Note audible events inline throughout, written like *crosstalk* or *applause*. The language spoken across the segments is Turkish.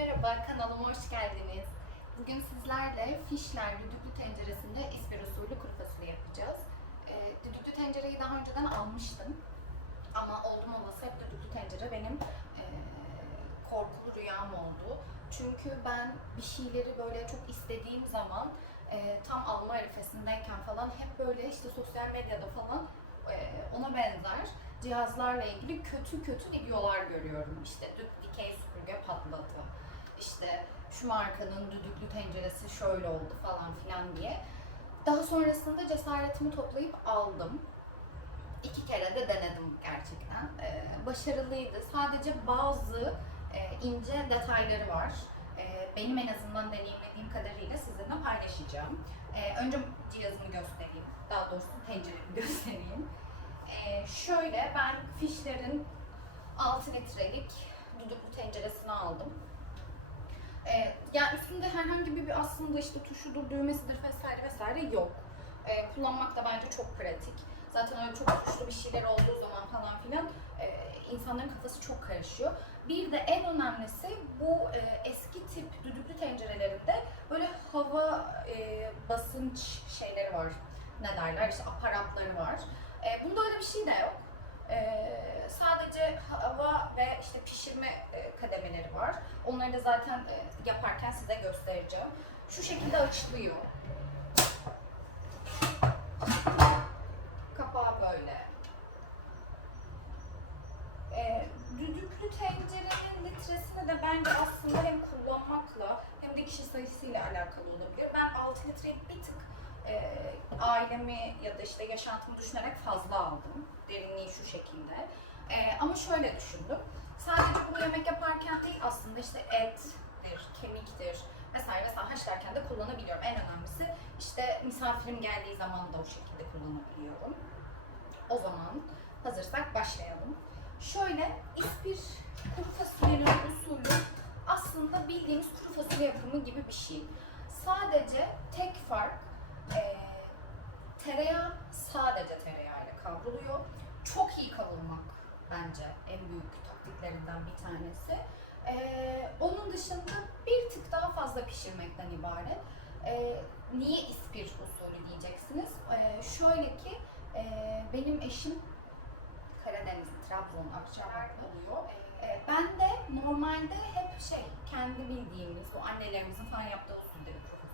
Merhaba, kanalıma hoş geldiniz. Bugün sizlerle fişler düdüklü tenceresinde İspir usulü kuru fasulye yapacağız. Ee, düdüklü tencereyi daha önceden almıştım. Ama oldum olası hep düdüklü tencere benim ee, korkulu rüyam oldu. Çünkü ben bir şeyleri böyle çok istediğim zaman ee, tam alma arifesindeyken falan hep böyle işte sosyal medyada falan ee, ona benzer cihazlarla ilgili kötü kötü videolar görüyorum. İşte dikey süpürge patladı. İşte şu markanın düdüklü tenceresi şöyle oldu falan filan diye. Daha sonrasında cesaretimi toplayıp aldım. İki kere de denedim gerçekten. Ee, başarılıydı. Sadece bazı e, ince detayları var. Ee, benim en azından deneyimlediğim kadarıyla sizinle paylaşacağım. Ee, önce cihazımı göstereyim. Daha doğrusu tenceremi *laughs* göstereyim. Ee, şöyle ben fişlerin 6 litrelik düdüklü tenceresini aldım. Ee, yani üstünde herhangi bir, aslında işte tuşudur, düğmesidir vesaire vesaire yok. Ee, kullanmak da bence çok pratik. Zaten öyle çok tuşlu bir şeyler olduğu zaman falan filan e, insanların kafası çok karışıyor. Bir de en önemlisi bu e, eski tip düdüklü tencerelerinde böyle hava e, basınç şeyleri var. Ne derler işte aparatları var. E, bunda öyle bir şey de yok. E, sadece hava ve işte pişirme e, kademeleri var. Onları da zaten e, yaparken size göstereceğim. Şu şekilde açılıyor. Kapağı böyle. E, düdüklü tencerenin litresini de bence aslında hem kullanmakla hem de kişi sayısıyla alakalı olabilir. Ben 6 litreyi bir tık e, ailemi ya da işte yaşantımı düşünerek fazla aldım. Derinliği şu şekilde. E, ama şöyle düşündüm. Sadece bunu yemek yaparken değil aslında işte ettir, kemiktir vesaire vesaire haşlarken de kullanabiliyorum. En önemlisi işte misafirim geldiği zaman da o şekilde kullanabiliyorum. O zaman hazırsak başlayalım. Şöyle ispir kuru fasulyenin usulü aslında bildiğimiz kuru fasulye yapımı gibi bir şey. Sadece tek fark eee tereyağı sadece tereyağıyla kavruluyor. Çok iyi kavurmak bence en büyük taktiklerinden bir tanesi. Eee, onun dışında bir tık daha fazla pişirmekten ibaret. Eee, niye ispir usulü diyeceksiniz? Eee, şöyle ki eee, benim eşim Karadeniz, Trabzon, Akçabat oluyor. Ee, ben de normalde hep şey, kendi bildiğimiz, bu annelerimizin falan yaptığı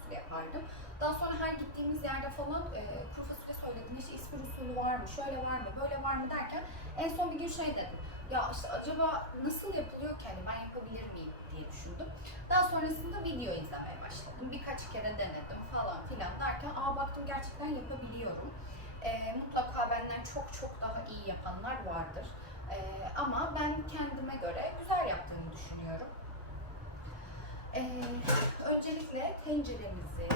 fasulye yapardım. Daha sonra her gittiğimiz yerde falan e, kuru fasulye söyledim, işte ispir usulü var mı, şöyle var mı, böyle var mı derken en son bir gün şey dedim. Ya işte acaba nasıl yapılıyor ki hani ben yapabilir miyim diye düşündüm. Daha sonrasında video izlemeye başladım. Birkaç kere denedim falan filan derken aa baktım gerçekten yapabiliyorum. Ee, mutlaka benden çok çok daha iyi yapanlar vardır. Ee, ama ben kendime göre güzel yaptığımı düşünüyorum. Ee, öncelikle tenceremizi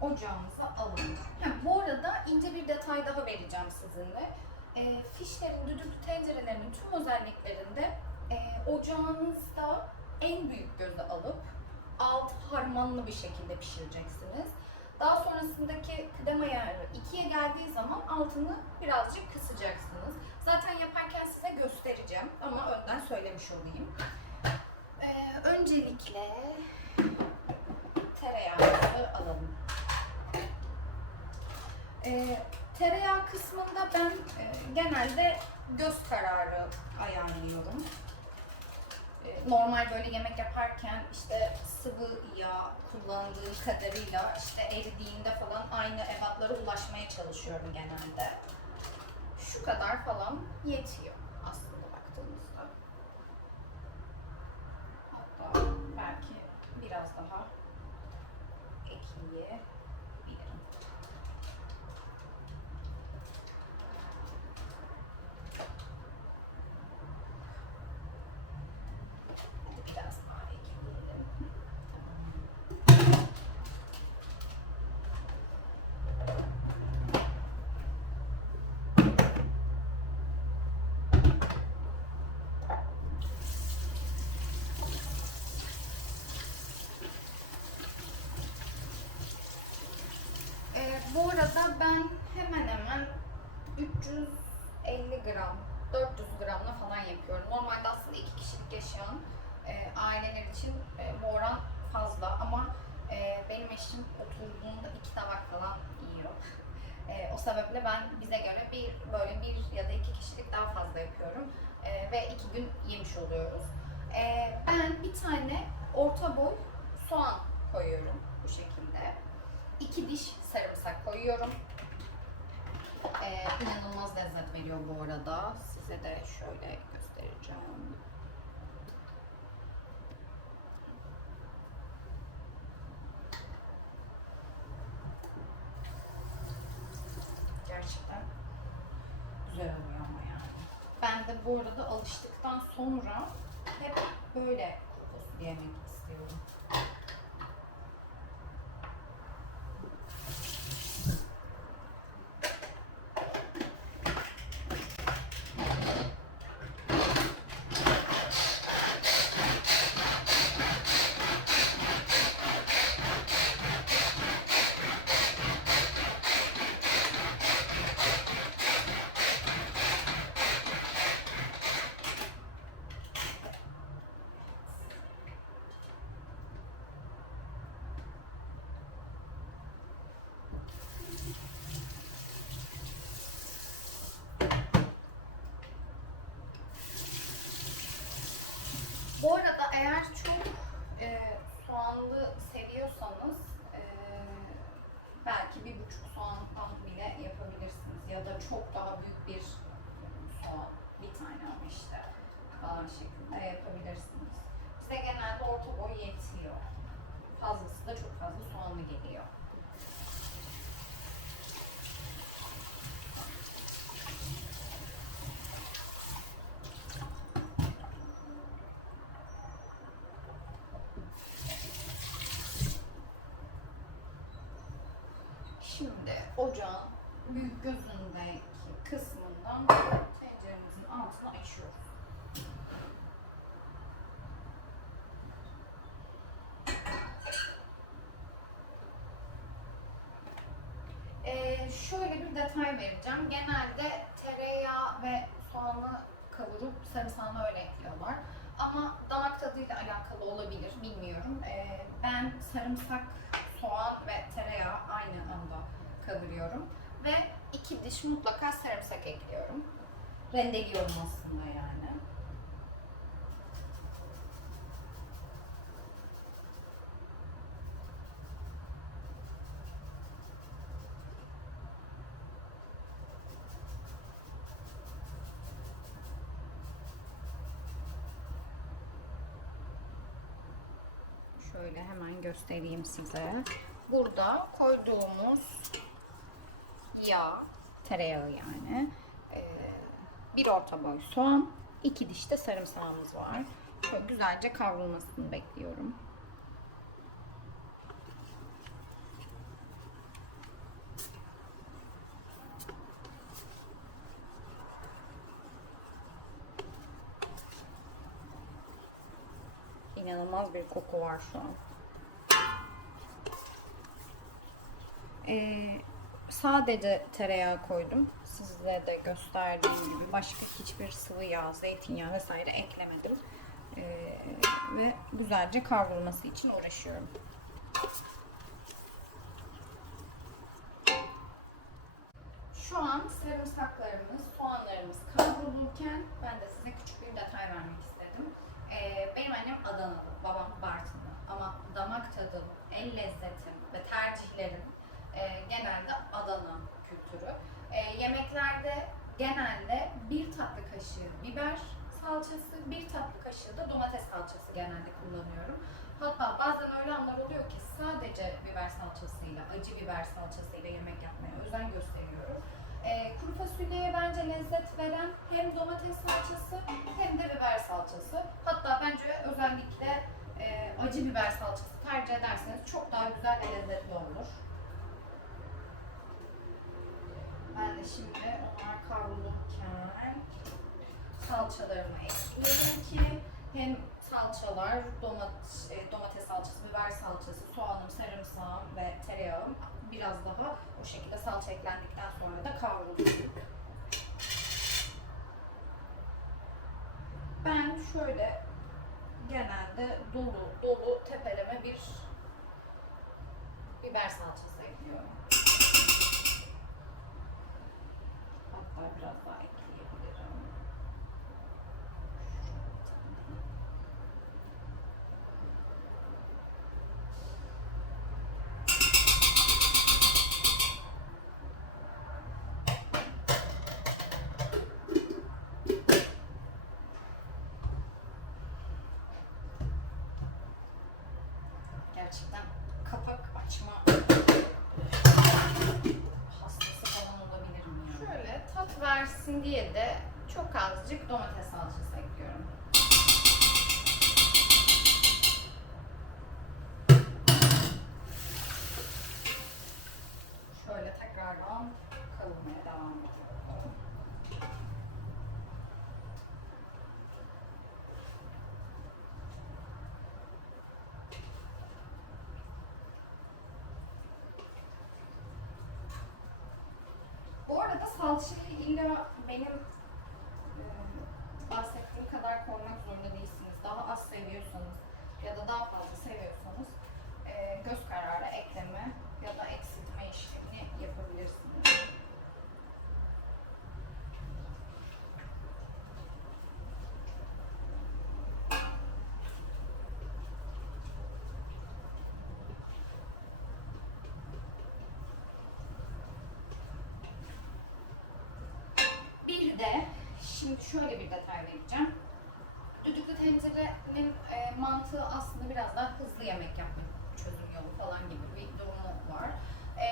ocağımıza alalım. Ha, bu arada ince bir detay daha vereceğim sizinle. Ee, fişlerin, düdüklü tencerelerinin tüm özelliklerinde e, ocağınızda en büyük gözü alıp alt harmanlı bir şekilde pişireceksiniz. Daha sonrasındaki kıdem ayarı ikiye geldiği zaman altını birazcık kısacaksınız. Zaten yaparken size göstereceğim ama önden söylemiş olayım. Öncelikle tereyağımızı alalım. Ee, tereyağı kısmında ben e, genelde göz kararı ayarlıyorum. E, normal böyle yemek yaparken işte sıvı yağ kullandığı kadarıyla işte eridiğinde falan aynı ebatlara ulaşmaya çalışıyorum genelde. Şu kadar falan yetiyor aslında baktığımızda. Hatta belki biraz daha ekleyebilirim. Hadi biraz daha ekleyelim. Tamam. Ee, bu arada ben hemen hemen 350 gram, 400 gramla falan yapıyorum. Normalde aslında iki kişilik yaşayan e, aileler için e, bu oran fazla ama e, benim eşim oturduğunda iki tabak falan yiyor. *laughs* E, o sebeple ben bize göre bir böyle bir ya da iki kişilik daha fazla yapıyorum E, ve iki gün yemiş oluyoruz. E, ben bir tane orta boy soğan koyuyorum bu şekilde. İki diş sarımsak koyuyorum. E, inanılmaz lezzet veriyor bu arada. Size de şöyle göstereceğim. Gerçekten güzel oluyor ama yani. Ben de bu arada alıştıktan sonra hep böyle fasulye yemek istiyorum. Bu arada eğer çok e, soğanlı seviyorsanız e, belki bir buçuk soğandan bile yapabilirsiniz. Ya da çok daha büyük bir soğan, bir tane ama işte falan şeklinde yapabilirsiniz. Bize genelde orta boy yetiyor. Fazlası da çok fazla soğanlı geliyor. Şimdi ocağın büyük gözündeki kısmından tenceremizin altına açıyoruz. Ee, şöyle bir detay vereceğim. Genelde tereyağı ve soğanı kavurup sarımsağını öyle ekliyorlar. Ama damak tadıyla alakalı olabilir, bilmiyorum. Ee, ben sarımsak, soğan ve tereyağı kavuruyorum. Ve iki diş mutlaka sarımsak ekliyorum. Rendeliyorum aslında yani. Şöyle hemen göstereyim size. Burada koyduğumuz yağ, tereyağı yani. Ee, bir orta boy soğan, iki diş de sarımsağımız var. Şöyle güzelce kavrulmasını bekliyorum. İnanılmaz bir koku var şu an. Ee, sadece tereyağı koydum. Size de gösterdiğim gibi başka hiçbir sıvı yağ, zeytinyağı vesaire eklemedim. Ee, ve güzelce kavrulması için uğraşıyorum. Şu an sarımsaklarımız, soğanlarımız kavrulurken ben de size küçük bir detay vermek istedim. Ee, benim annem Adanalı, babam Bartınlı ama damak tadım, el lezzetim ve tercihlerim e, genelde yemeklerde genelde bir tatlı kaşığı biber salçası, bir tatlı kaşığı da domates salçası genelde kullanıyorum. Hatta bazen öyle anlar oluyor ki sadece biber salçasıyla, acı biber salçasıyla yemek yapmaya özen gösteriyorum. E, kuru fasulyeye bence lezzet veren hem domates salçası hem de biber salçası. Hatta bence özellikle e, acı biber salçası tercih ederseniz çok daha güzel ve lezzetli olur. Ben de şimdi onlar kavrulurken salçalarımı ekliyorum ki hem salçalar, domates, domates salçası, biber salçası, soğanım, sarımsağım ve tereyağım biraz daha o şekilde salça eklendikten sonra da kavrulur. Ben şöyle genel de dolu dolu tepeleme bir biber salçası ekliyorum. Ekleyebilirim. Gerçekten kapak açma hastası falan olabilirim yani. Şöyle tat versin diye de çok azıcık domates salçası ekliyorum. Şöyle tekrardan kavurmaya devam ediyorum. Bu arada salçayı illa benim e, bahsettiğim kadar koymak zorunda değilsiniz. Daha az seviyorsanız ya da daha fazla seviyorsanız e, göz kararı ekleme ya da eksiltme işlemini yapabilirsiniz. Bir de şimdi şöyle bir detay vereceğim. Düdüklü tencerenin e, mantığı aslında biraz daha hızlı yemek yapma çözüm yolu falan gibi bir durumu var. E,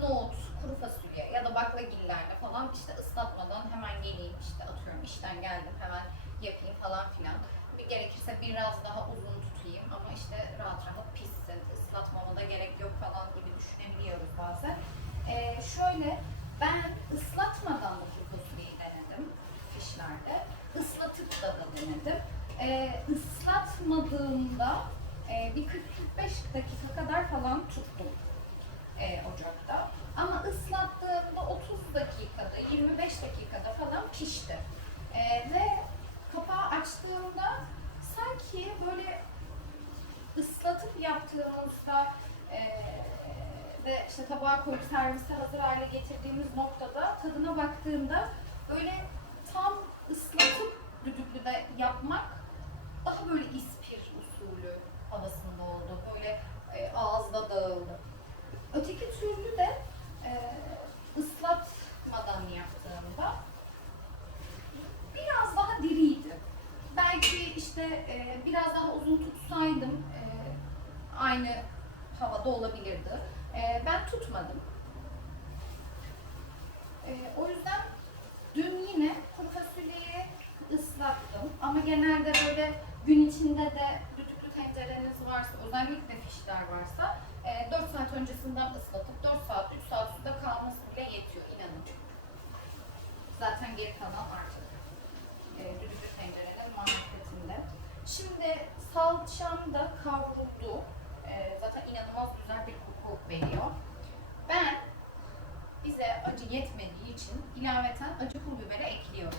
nohut, kuru fasulye ya da baklagillerde falan işte ıslatmadan hemen geleyim işte atıyorum işten geldim hemen yapayım falan filan. Bir gerekirse biraz daha uzun tutayım ama işte rahat rahat pişsin, ıslatmama da gerek yok falan gibi düşünebiliyoruz bazen. E, şöyle ben ıslatmadan da kuru fasulyeyi denedim fişlerde. Islatıp da da denedim. Ee, ıslatmadığımda e, bir 40-45 dakika kadar falan tuttum e, ocakta. Ama ıslattığımda 30 dakikada, 25 dakikada falan pişti. E, ve kapağı açtığımda sanki böyle ıslatıp yaptığımızda e, ve işte tabağa koyup servise hazır hale getirdiğimiz noktada tadına baktığımda böyle tam ıslatıp düdüklüde yapmak daha böyle ispir usulü havasında oldu. Böyle e, ağızda dağıldı. Öteki türlü de e, ıslatmadan yaptığımda biraz daha diriydi. Belki işte e, biraz daha uzun tutsaydım e, aynı havada olabilirdi. E, ben tutmadım. E, o Ama genelde böyle gün içinde de düdüklü tencereniz varsa, özellikle fişler varsa e, 4 saat öncesinden ıslatıp 4 saat, 3 saat suda kalması bile yetiyor inanın. Zaten geri kalan artık e, düdüklü tencerenin marifetinde. Şimdi salçam da kavruldu. E, zaten inanılmaz güzel bir koku veriyor. Ben bize acı yetmediği için ilaveten acı pul biberi ekliyorum.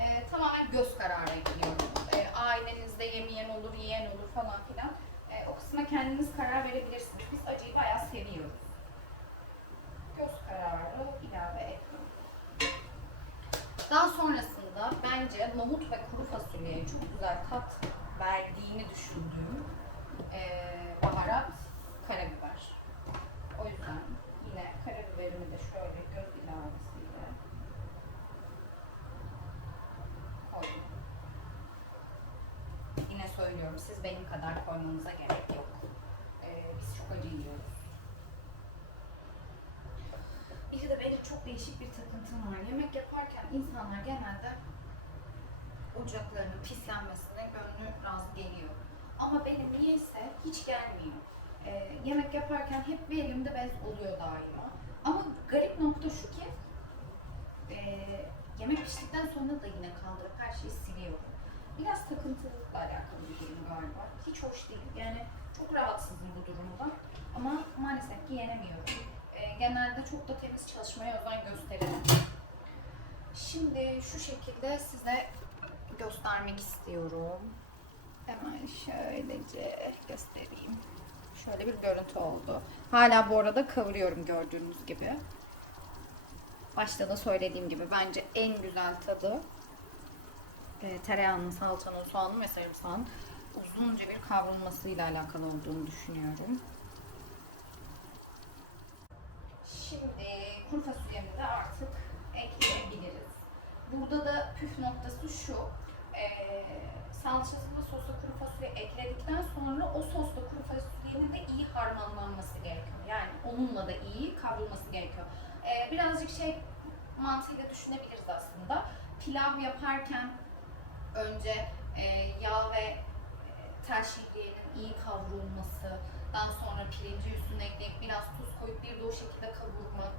E, tamamen göz kararı ekliyorum. E, ailenizde yemeyen olur, yiyen olur falan filan. E, o kısma kendiniz karar verebilirsiniz. Biz acıyı bayağı seviyoruz. Göz kararı ilave ettim. Daha sonrasında bence nohut ve kuru fasulyeye çok güzel tat verdiğini düşündüğüm eee, baharat karabiber. O yüzden yine karabiberimi de şöyle göz ilavesiyle koydum. Yine söylüyorum siz benim kadar koymanıza gerek yok. Eee, biz çok acı yiyoruz. Bir de benim çok değişik bir takıntım var. Yemek yaparken insanlar genelde ocaklarının pislenmesine gönlü razı geliyor. Ama benim niyeyse hiç gelmiyor. Ee, yemek yaparken hep bir elimde bez oluyor daima. Ama garip nokta şu ki e, yemek piştikten sonra da yine kaldırıp her şeyi siliyorum. Biraz takıntılıkla alakalı galiba. Hiç hoş değil. Yani çok rahatsızım bu durumdan. Ama maalesef ki yenemiyorum. Ee, genelde çok da temiz çalışmaya özen gösteririm. Şimdi şu şekilde size göstermek istiyorum. Hemen şöylece göstereyim. Şöyle bir görüntü oldu. Hala bu arada kavuruyorum gördüğünüz gibi. Başta da söylediğim gibi bence en güzel tadı e, tereyağının, salçanın, soğanın ve sarımsağın uzunca bir kavrulmasıyla alakalı olduğunu düşünüyorum. Şimdi kuru fasulyemi de artık ekleyebiliriz. Burada da püf noktası şu. Eee salçası ve soslu kuru fasulye ekledikten sonra o sosla kuru fasulyenin de iyi harmanlanması gerekiyor. Yani onunla da iyi kavrulması gerekiyor. Eee, birazcık şey mantığıyla düşünebiliriz aslında. Pilav yaparken önce eee, yağ ve tel iyi kavrulması, daha sonra pirinci üstüne ekleyip biraz tuz koyup bir de o şekilde kavurmak,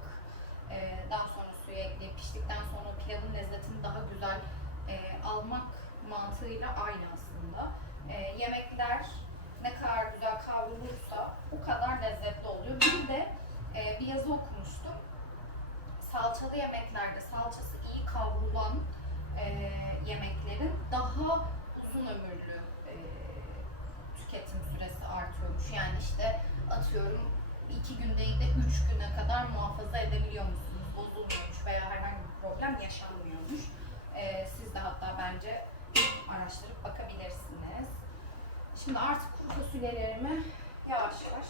eee, daha sonra suya ekleyip piştikten sonra pilavın lezzetini daha güzel eee, almak mantığıyla aynı aslında. Eee, yemekler ne kadar güzel kavrulursa o kadar lezzetli oluyor. Bir de eee, bir yazı okumuştum. Salçalı yemeklerde salçası iyi kavrulan eee, yemeklerin daha uzun ömürlü tüketim süresi artıyormuş. Yani işte atıyorum iki günde de üç güne kadar muhafaza edebiliyor musunuz? Bozulmuyormuş veya herhangi bir problem yaşanmıyormuş. Ee, siz de hatta bence araştırıp bakabilirsiniz. Şimdi artık kuru fasulyelerimi yavaş yavaş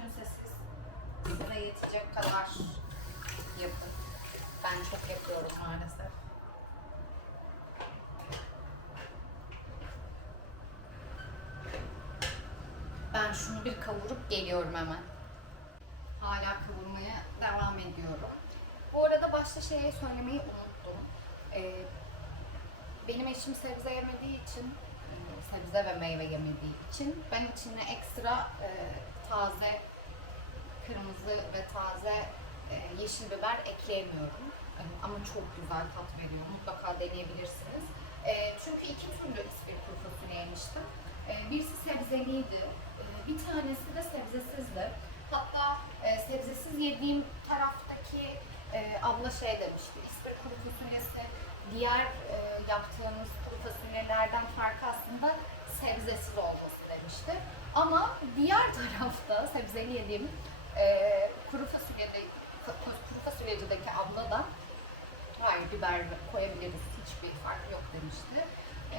mümkünse siz size yetecek kadar yapın. Ben çok yapıyorum maalesef. Ben şunu bir kavurup geliyorum hemen. Hala kavurmaya devam ediyorum. Bu arada başta şeyi söylemeyi unuttum. Ee, benim eşim sebze yemediği için, e, sebze ve meyve yemediği için ben içine ekstra e, taze kırmızı ve taze e, yeşil biber ekleyemiyorum. Ama çok güzel tat veriyor. Mutlaka deneyebilirsiniz. E, çünkü iki türlü ispir kuru fasulye yemiştim. E, birisi sebzeliydi. Bir tanesi de sebzesizdi. Hatta e, sebzesiz yediğim taraftaki abla şey demişti. İspir kuru fasulyesi diğer yaptığımız kuru fasulyelerden farkı aslında sebzesiz olması demişti. Ama diğer tarafta sebzeli yediğim e, kuru fasulyede ku- kuru fasulyecideki abla da hayır biber koyabiliriz hiçbir fark yok demişti. E,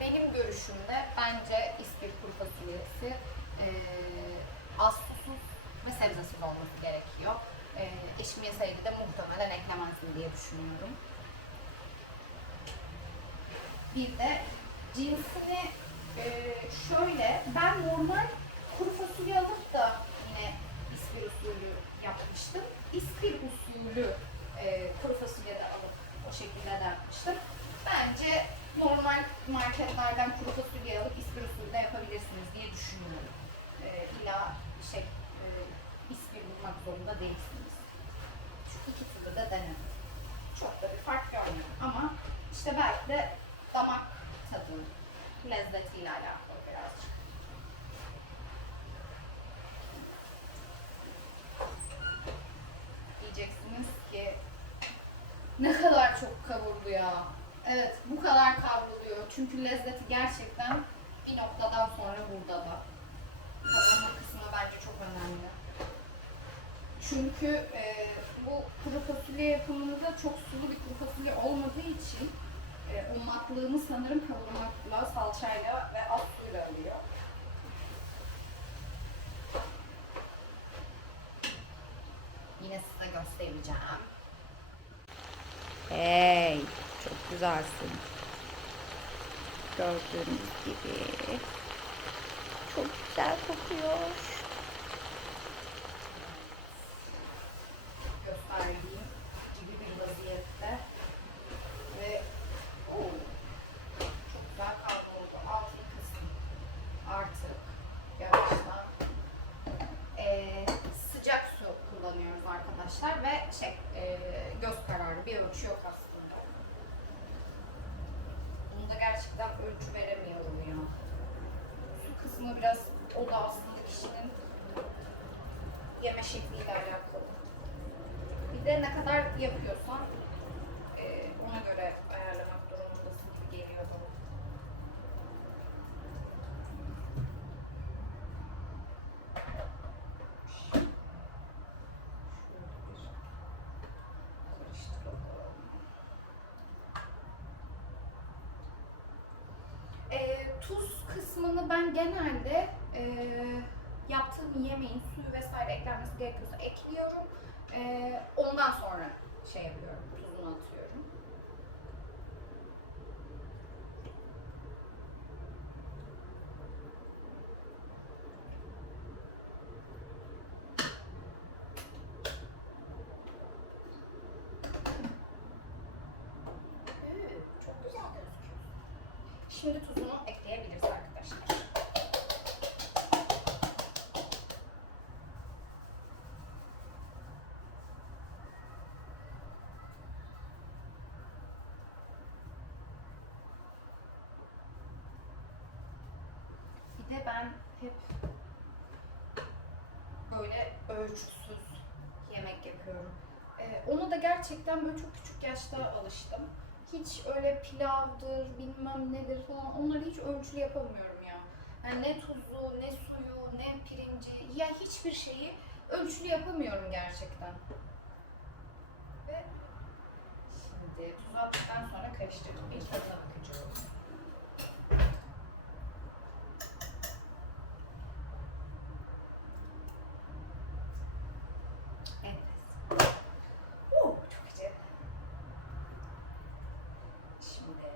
benim görüşümde bence ispir kuru fasulyesi e, az susuz ve sebzesiz olması gerekiyor. E, eşim yeseydi de muhtemelen eklemezdim diye düşünüyorum. Bir de cinsini e, şöyle, ben normal kuru fasulye alıp da ispir usulü yapmıştım. İspir usulü e, kuru fasulye de alıp o şekilde de yapmıştım. Bence normal marketlerden kuru fasulye alıp ispir usulü de yapabilirsiniz diye düşünüyorum. E, illa şey, e, ispir bulmak zorunda değilsiniz. Çünkü iki türlü de denedim. Çok da bir fark görmüyorum ama işte belki de damak tadı, lezzetiyle alakalı birazcık. Diyeceksiniz ki ne kadar kavurdu ya. Evet bu kadar kavruluyor. Çünkü lezzeti gerçekten bir noktadan sonra burada da. Kavurma kısmı bence çok önemli. Çünkü e, bu kuru fasulye yapımında çok sulu bir kuru fasulye olmadığı için e, unlaklığını sanırım kavurmakla, salçayla ve az suyla alıyor. Yine size göstereceğim. Hey, çok güzelsin. Gördüğünüz gibi. Çok güzel kokuyor. Gösterdiğim gibi bir vaziyette. Ve oo, çok güzel kavruldu. Altın kısmı artık yavaştan eee, sıcak su kullanıyoruz arkadaşlar ve şey eee, göz kararı bir ölçü yok aslında. Bunda gerçekten ölçü veremiyorum ya. Su kısmı biraz O da aslında kişinin yeme şekliyle alakalı. De ne kadar yapıyorsan e, ona göre ayarlamak durumundasın gibi geliyor bana. Karıştıralım. E, tuz kısmını ben genelde e, yaptığım yemeğin suyu vesaire eklenmesi gerekiyorsa ekliyorum. E, sonra şey yapıyorum, tuzunu atıyorum. Evet, çok güzel gözüküyor. Şimdi tuzunu onu da gerçekten böyle çok küçük yaşta alıştım. Hiç öyle pilavdır, bilmem nedir falan onları hiç ölçülü yapamıyorum ya. Yani ne tuzu, ne suyu, ne pirinci, ya hiçbir şeyi ölçülü yapamıyorum gerçekten. Ve şimdi tuzu attıktan sonra karıştırdım. Bir tadına bakacağım. Evet. Oo, çok acı. Şimdi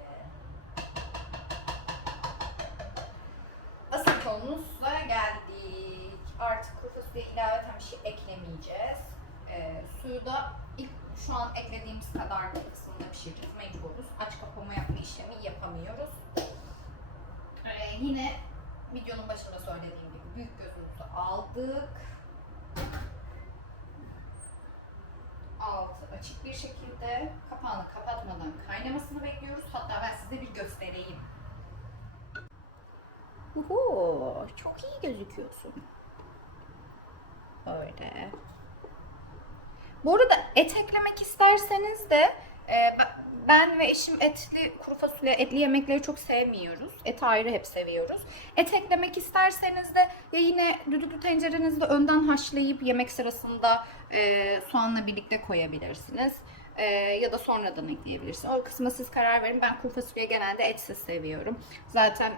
asıl konumuzla geldik. Fasulye ilaveten bir şey eklemeyeceğiz. Ee, suyu da ilk şu an eklediğimiz kadar bir kısmında pişireceğiz. Mecburuz. Aç kapama yapma işlemi yapamıyoruz. Ee, yine videonun başında söylediğim gibi büyük gözümüzü aldık. altı açık bir şekilde kapağını kapatmadan kaynamasını bekliyoruz. Hatta ben size bir göstereyim. Oho, çok iyi gözüküyorsun. Öyle. Bu arada et eklemek isterseniz de e, ben- ve eşim etli kuru fasulye, etli yemekleri çok sevmiyoruz. Et ayrı hep seviyoruz. Et eklemek isterseniz de ya yine düdüklü tencerenizde önden haşlayıp yemek sırasında e, soğanla birlikte koyabilirsiniz. E, ya da sonradan ekleyebilirsiniz. O kısma siz karar verin. Ben kuru fasulye genelde etsiz seviyorum. Zaten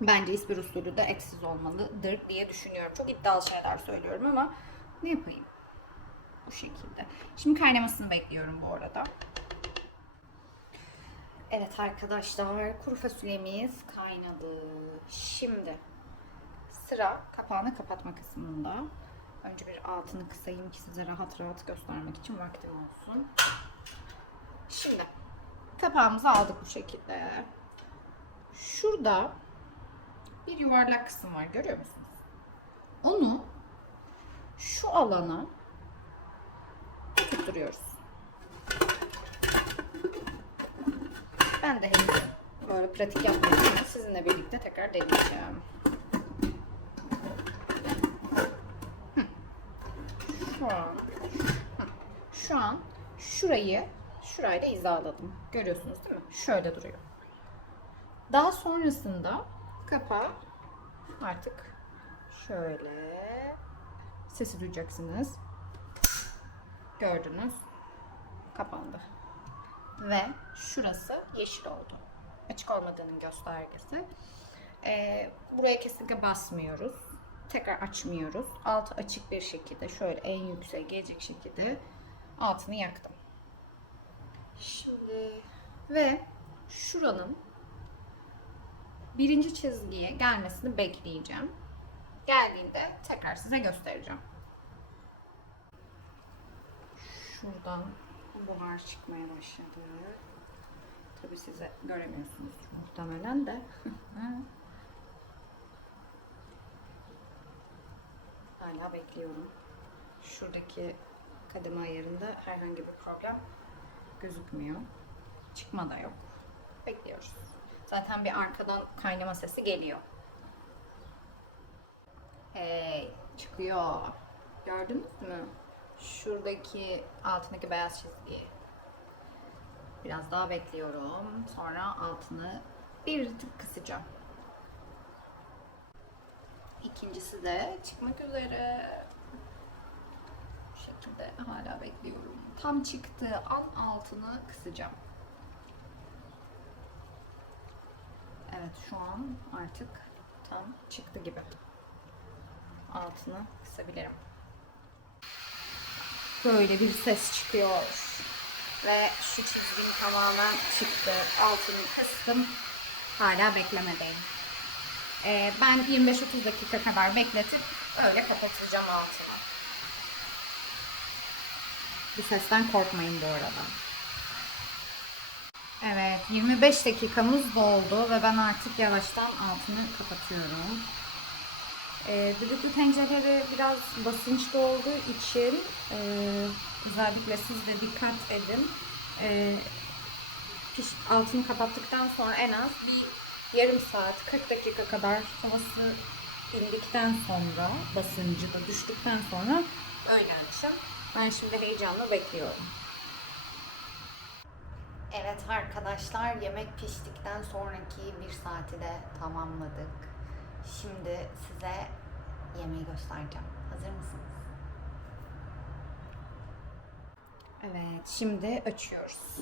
bence İspir usulü de etsiz olmalıdır diye düşünüyorum. Çok iddialı şeyler söylüyorum ama ne yapayım? Bu şekilde. Şimdi kaynamasını bekliyorum bu arada. Evet arkadaşlar kuru fasulyemiz kaynadı. Şimdi sıra kapağını kapatma kısmında. Önce bir altını kısayım ki size rahat rahat göstermek için vaktim olsun. Şimdi kapağımızı aldık bu şekilde. Şurada bir yuvarlak kısım var görüyor musunuz? Onu şu alana tutturuyoruz. Ben de henüz böyle pratik yapmadım sizinle birlikte tekrar deneyeceğim. Şu an şu an şurayı şurayla hizaladım. Görüyorsunuz değil mi? Şöyle duruyor. Daha sonrasında kapağı artık şöyle sesi duyacaksınız. Gördünüz. Kapandı. Ve şurası yeşil oldu. Açık olmadığının göstergesi. Ee, buraya kesinlikle basmıyoruz. Tekrar açmıyoruz. Altı açık bir şekilde şöyle en yükseğe gelecek şekilde altını yaktım. Şimdi ve şuranın birinci çizgiye gelmesini bekleyeceğim. Geldiğinde tekrar size göstereceğim. Şuradan buhar çıkmaya başladı. Tabii size göremiyorsunuz muhtemelen de. *laughs* Hala bekliyorum. Şuradaki kademe ayarında herhangi bir problem gözükmüyor. Çıkma da yok. Bekliyoruz. Zaten bir arkadan kaynama sesi geliyor. çıkıyor. Gördünüz mü? Şuradaki altındaki beyaz çizgi. Biraz daha bekliyorum. Sonra altını bir tık kısacağım. İkincisi de çıkmak üzere. Bu şekilde hala bekliyorum. Tam çıktığı an altını kısacağım. Evet şu an artık tam çıktı gibi. Altını kısabilirim. Böyle bir ses çıkıyor. Ve şu çizgim tamamen çıktı. Altını kıstım. Hala beklemedeyim. Ee, ben 25-30 dakika kadar bekletip öyle kapatacağım altını. Bu sesten korkmayın bu arada. Evet, 25 dakikamız doldu ve ben artık yavaştan altını kapatıyorum. Ee, düdüklü tencereleri biraz basınçlı olduğu için e, özellikle siz de dikkat edin. E, piş, altını kapattıktan sonra en az bir yarım saat, 40 dakika kadar havası indikten sonra, basıncı da düştükten sonra öyle açın. Ben şimdi heyecanla bekliyorum. Evet arkadaşlar yemek piştikten sonraki bir saati de tamamladık. Şimdi size yemeği göstereceğim. Hazır mısınız? Evet şimdi açıyoruz.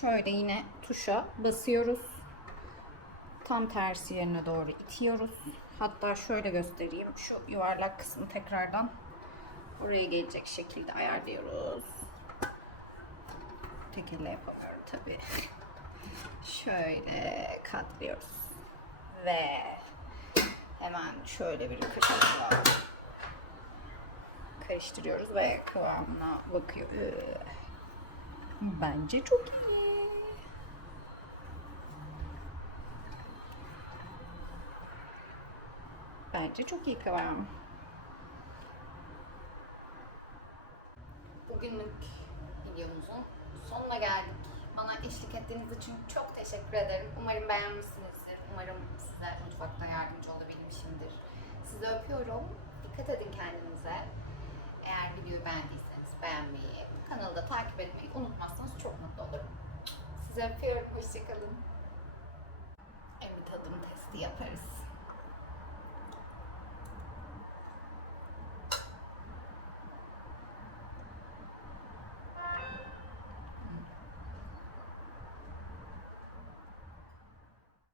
Şöyle yine tuşa basıyoruz. Tam tersi yerine doğru itiyoruz. Hatta şöyle göstereyim. Şu yuvarlak kısmı tekrardan oraya gelecek şekilde ayarlıyoruz. Tek elle yapamıyorum tabii. *laughs* Şöyle katlıyoruz. Ve hemen şöyle bir kaşıkla karıştırıyoruz ve kıvamına bakıyor. Bence çok iyi. Bence çok iyi kıvam. Bugünlük videomuzun sonuna geldik. Bana eşlik ettiğiniz için çok teşekkür ederim. Umarım beğenmişsinizdir. Umarım size mutfakta yardımcı olabilmişimdir. Sizi öpüyorum. Dikkat edin kendinize. Eğer videoyu beğendiyseniz beğenmeyi, kanalı da takip etmeyi unutmazsanız çok mutlu olurum. Sizi öpüyorum. Hoşçakalın. Evet tadım testi yaparız.